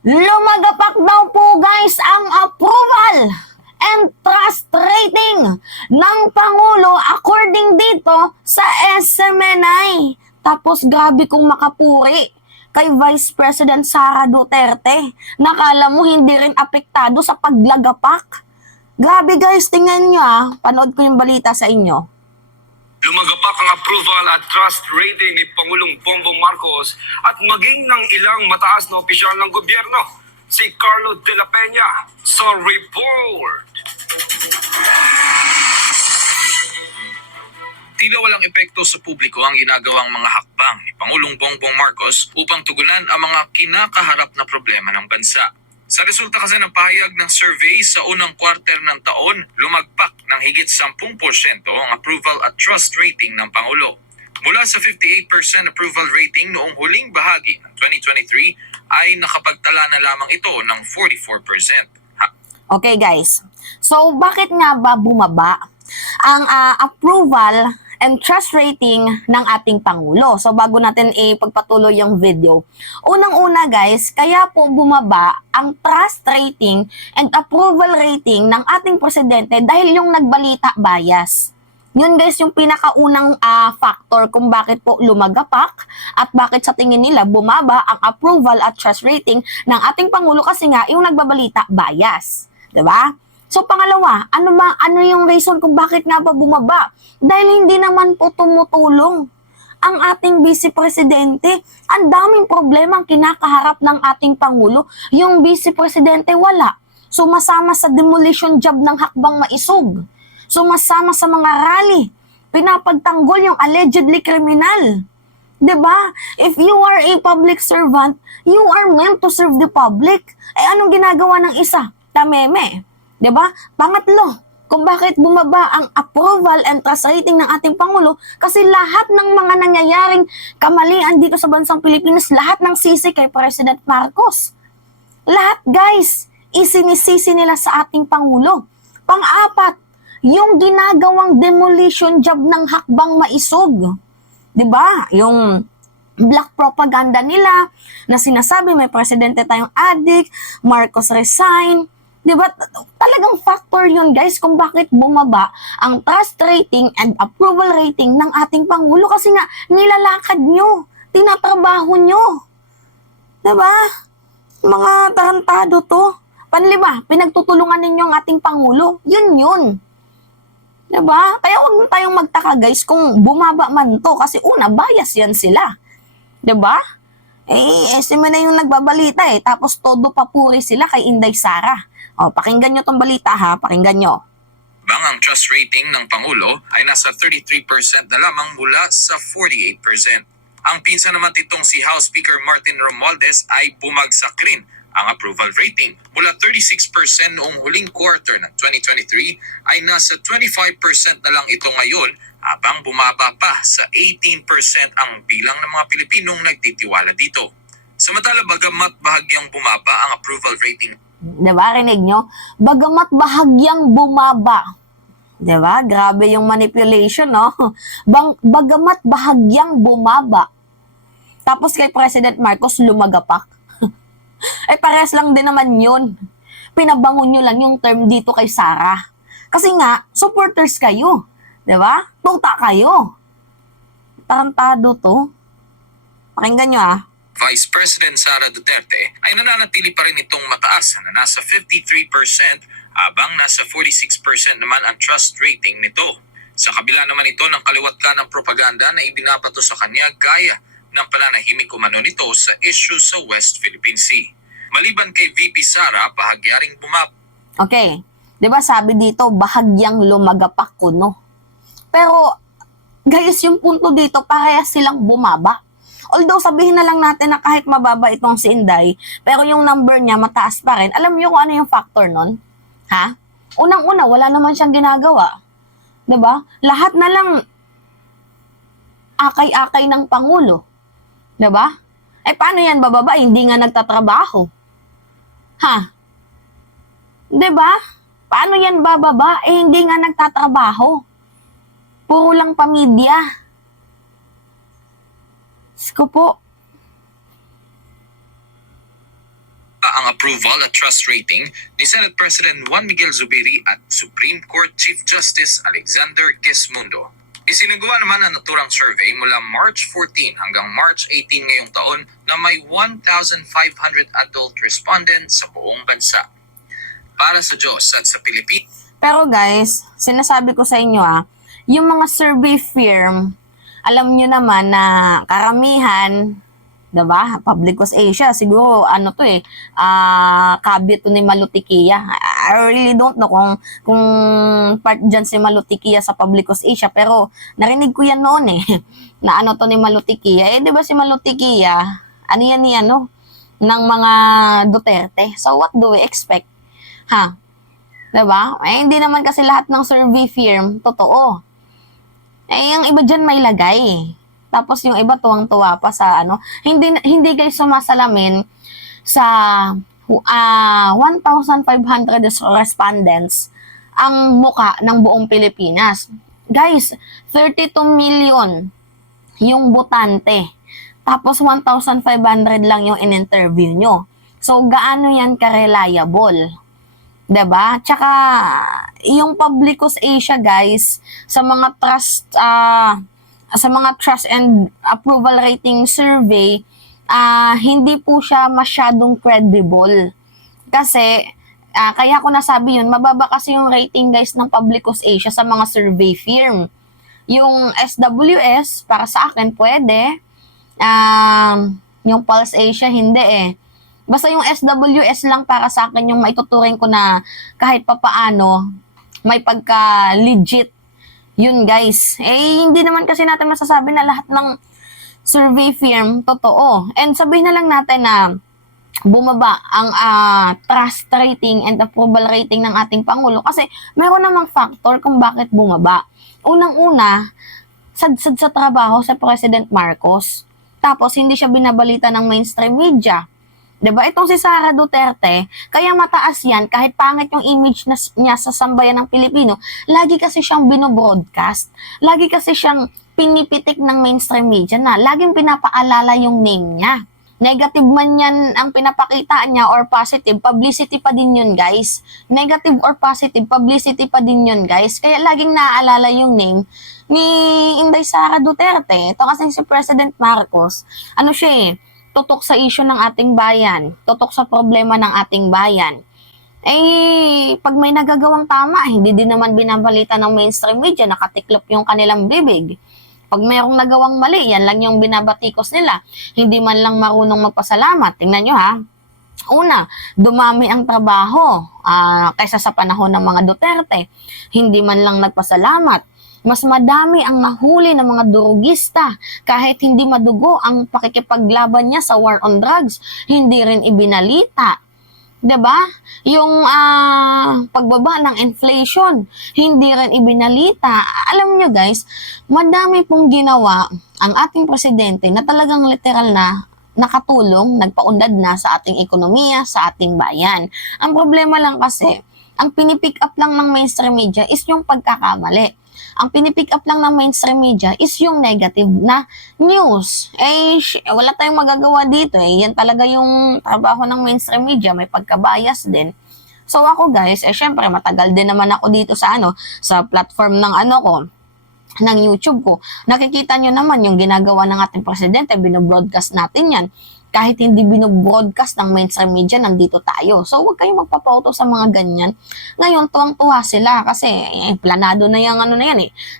Lumagapak daw po guys ang approval and trust rating ng Pangulo according dito sa SMNI. Tapos grabe kong makapuri kay Vice President Sara Duterte. Nakala mo hindi rin apektado sa paglagapak. Grabe guys, tingnan nyo Panood ko yung balita sa inyo. Lumagapak ang approval at trust rating ni Pangulong Bongbong Marcos at maging ng ilang mataas na opisyal ng gobyerno. Si Carlo de la Peña sa report. Tila walang epekto sa publiko ang ginagawang mga hakbang ni Pangulong Bongbong Marcos upang tugunan ang mga kinakaharap na problema ng bansa. Sa resulta kasi ng pahayag ng survey sa unang quarter ng taon, lumagpak ng higit 10% ang approval at trust rating ng Pangulo. Mula sa 58% approval rating noong huling bahagi ng 2023 ay nakapagtala na lamang ito ng 44%. Okay guys, so bakit nga ba bumaba ang approval and trust rating ng ating Pangulo? So bago natin ipagpatuloy yung video, unang-una guys, kaya po bumaba ang trust rating and approval rating ng ating presidente dahil yung nagbalita bias. Yun guys yung pinakaunang factor kung bakit po lumagapak at bakit sa tingin nila bumaba ang approval at trust rating ng ating Pangulo kasi nga yung nagbabalita bias. 'Di ba? So pangalawa, ano yung reason kung bakit nga ba bumaba? Dahil hindi naman po tumutulong ang ating Vice Presidente. Ang daming problema ang kinakaharap ng ating Pangulo. Yung Vice Presidente wala. Sumasama sa demolition job ng Hakbang Maisog. Sumasama sa mga rally. Pinapagtanggol yung allegedly criminal. 'Di ba? If you are a public servant, you are meant to serve the public. Anong ginagawa ng isa? Tameme. 'Di ba? Pangatlo, kung bakit bumaba ang approval and trust rating ng ating Pangulo, kasi lahat ng mga nangyayaring kamalian dito sa bansang Pilipinas, lahat ng sisi kay President Marcos. Lahat guys, isinisisi nila sa ating Pangulo. Pang-apat, yung ginagawang demolition job ng Hakbang Maisog. 'Di ba? Yung black propaganda nila na sinasabi may presidente tayong addict, Marcos resign. 'Di ba? Talagang factor 'yun, guys, kung bakit bumaba ang trust rating and approval rating ng ating Pangulo kasi nga nilalakad nyo, tinatrabaho nyo. 'Di ba? Mga tarantado to. Panlima, pinagtutulungan ninyo ang ating Pangulo. Yun. 'Di ba? Kaya huwag tayong magtaka guys kung bumaba man to kasi una bias yan sila. 'Di ba? SM na yung nagbabalita tapos todo papuri sila kay Inday Sara. Pakinggan nyo tong balita pakinggan nyo. Ang trust rating ng Pangulo ay nasa 33% na lamang mula sa 48%. Ang pinsan naman titong si House Speaker Martin Romualdez ay bumagsak rin ang approval rating. Mula 36% noong huling quarter ng 2023 ay nasa 25% na lang ito ngayon habang bumaba pa sa 18% ang bilang ng mga Pilipinong nagtitiwala dito. Samantala bagamat bahagyang bumaba ang approval rating. Diba, rinig nyo? Bagamat bahagyang bumaba. Diba? Grabe yung manipulation, no? Bagamat bahagyang bumaba. Tapos kay President Marcos lumagapak. Pares lang din naman yun. Pinabangon nyo lang yung term dito kay Sara. Kasi nga, supporters kayo. Diba? Tuta kayo. Tarantado to. Pakinggan nyo Vice President Sara Duterte ay nananatili pa rin itong mataas na nasa 53% habang nasa 46% naman ang trust rating nito. Sa kabila naman ito ng kaliwat ka ng propaganda na ibinabato sa kanya gaya ng pananahimik umano nito sa issue sa West Philippine Sea. Maliban kay VP Sara, bahagyaring bumaba. Okay. 'Di ba sabi dito, bahagyang lumagapak kuno. Pero, guys, yung punto dito, parehas silang bumaba. Although sabihin na lang natin na kahit mababa itong si Inday, pero yung number niya mataas pa rin. Alam niyo kung ano yung factor nun? Unang-una, wala naman siyang ginagawa. 'Di ba? Lahat na lang akay-akay ng Pangulo. 'Di ba? Paano yan bababa? Hindi nga nagtatrabaho. 'Di ba? Paano yan bababa? Hindi nga nagtatrabaho. Puro lang pamilya. Ko po. approval at trust rating ni Senate President Juan Miguel Zubiri at Supreme Court Chief Justice Alexander Quismondo. Isinagawa naman ang naturang survey mula March 14 hanggang March 18 ngayong taon na may 1,500 adult respondents sa buong bansa. Para sa Diyos at sa Pilipinas. Pero guys, sinasabi ko sa inyo yung mga survey firm, alam nyo naman na karamihan, diba? Publicus Asia, siguro kabit to ni Malutikia. I really don't know kung part dyan si Malutikia sa Publicus Asia, pero narinig ko yan noon na to ni Malutikia. Diba si Malutikia, ng mga Duterte. So what do we expect? Diba? Hindi naman kasi lahat ng survey firm totoo. Yung iba dyan may lagay. Tapos yung iba tuwang-tuwa pa sa hindi guys sumasalamin sa 1,500 respondents ang muka ng buong Pilipinas. Guys, 32 million yung botante. Tapos 1,500 lang yung in-interview nyo. So, gaano yan ka-reliable? Diba? Tsaka, yung Publicus Asia, guys, sa mga trust and approval rating survey, hindi po siya masyadong credible. Kasi, kaya ko nasabi yun, mababa kasi yung rating, guys, ng Publicus Asia sa mga survey firm. Yung SWS, para sa akin, pwede. Yung Pulse Asia, hindi Basta yung SWS lang para sa akin yung maituturing ko na kahit papaano may pagka-legit. Yun guys. Hindi naman kasi natin masasabi na lahat ng survey firm totoo. And sabihin na lang natin na bumaba ang trust rating and approval rating ng ating Pangulo kasi meron namang factor kung bakit bumaba. Unang-una, sadsad sa trabaho sa President Marcos. Tapos hindi siya binabalita ng mainstream media. Diba? Itong si Sara Duterte, kaya mataas yan, kahit pangit yung image niya sa sambayan ng Pilipino, lagi kasi siyang binobroadcast. Lagi kasi siyang pinipitik ng mainstream media na laging pinapaalala yung name niya. Negative man yan ang pinapakita niya or positive, publicity pa din yun guys. Negative or positive, publicity pa din yun guys. Kaya laging naaalala yung name ni Inday Sara Duterte. Ito kasi si President Marcos, tutok sa issue ng ating bayan, tutok sa problema ng ating bayan. Pag may nagagawang tama, hindi din naman binabalita ng mainstream media, nakatiklop yung kanilang bibig. Pag mayroong nagawang mali, yan lang yung binabatikos nila. Hindi man lang marunong magpasalamat. Tingnan nyo Una, dumami ang trabaho kaysa sa panahon ng mga Duterte. Hindi man lang nagpasalamat. Mas madami ang nahuli ng mga durugista kahit hindi madugo ang pakikipaglaban niya sa war on drugs. Hindi rin ibinalita. 'Di ba? Yung pagbaba ng inflation, hindi rin ibinalita. Alam nyo guys, madami pong ginawa ang ating presidente na talagang literal na nakatulong, nagpaunlad na sa ating ekonomiya, sa ating bayan. Ang problema lang kasi, ang pinipick up lang ng mainstream media is yung pagkakamali. Ang pinipick up lang ng mainstream media is yung negative na news. Wala tayong magagawa dito Yan talaga yung trabaho ng mainstream media, may pagka-bias din. So ako guys, syempre matagal din naman ako dito sa sa platform ng ng YouTube ko. Nakikita nyo naman yung ginagawa ng ating presidente, binobroadcast natin yan. Kahit hindi binobroadcast ng mainstream media, nandito tayo. So, huwag kayong magpapauto sa mga ganyan. Ngayon, tuwang-tuwa sila kasi planado na yung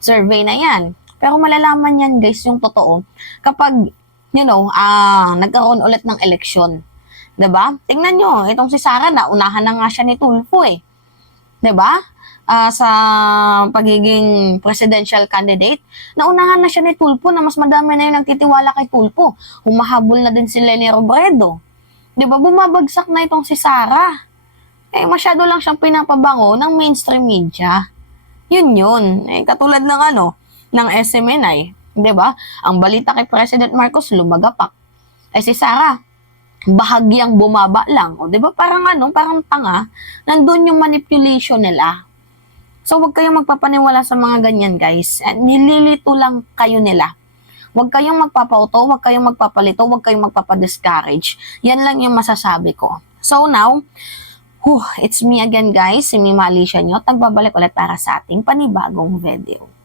survey na yan. Pero malalaman yan, guys, yung totoo. Kapag, nagkaroon ulit ng eleksyon. 'Di ba? Tingnan nyo, itong si Sara, naunahan na nga siya ni Tulfo 'Di ba? Sa pagiging presidential candidate, naunahan na siya ni Tulfo na mas madami na yung nagtitiwala kay Tulfo. Humahabol na din si Leni Robredo. 'Di ba? Bumabagsak na itong si Sara. Masyado lang siyang pinapabango ng mainstream media. Yun. Katulad ng ng SMNI, 'di ba? Ang balita kay President Marcos lumagapak. Si Sara, bahagyang bumaba lang. 'Di ba? Parang tanga. Nandun yung manipulation nila. So, huwag kayong magpapaniwala sa mga ganyan, guys. Nililito lang kayo nila. Huwag kayong magpapauto, huwag kayong magpapalito, huwag kayong magpapadiscourage. Yan lang yung masasabi ko. So now, it's me again guys, si Mima Alicia nyo, nagbabalik ulit para sa ating panibagong video.